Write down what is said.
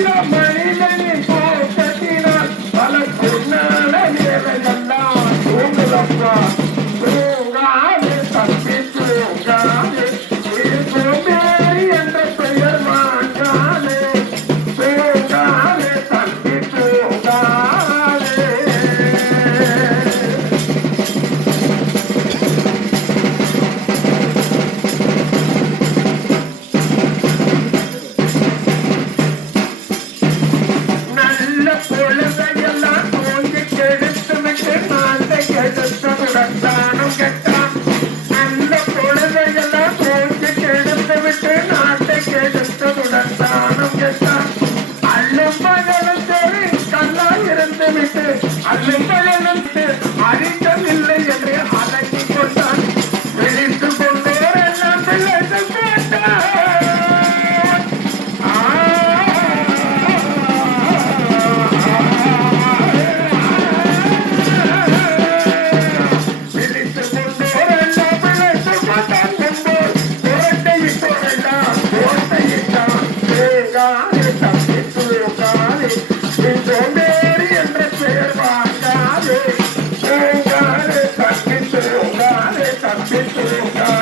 மனிதனின் போக்கத்தினால் பல பொன்னான வேலையெல்லாம் தூங்குதப்பா தூங்காது தப்பி தூங்காது சோம்பேறி என்ற பெயர் வாங்காது தூங்காது தப்பி தூங்காது நல்ல பொழுதையெல்லாம் தோங்கி கெடுத்து விட்டு நாட்டை கெடுத்து விடத்தானும் கெட்டான் நல்ல பொழுதையெல்லாம் தோங்கி கெடுத்து விட்டு நாட்டை கெடுத்து விடத்தானும் கெட்டான் அள்ளும் பகலும் சரி கல்லாய் இருந்து விட்டு அள்ளும் பகலும் அறிந்ததில்லை என்று அடக்கி கொண்டான் விழித்து கொண்டோர் எல்லாம் பிள்ளைகள் கேட்டான் சோம்பேறி என்ற பெயர் வாங்காது தப்பி தூங்காது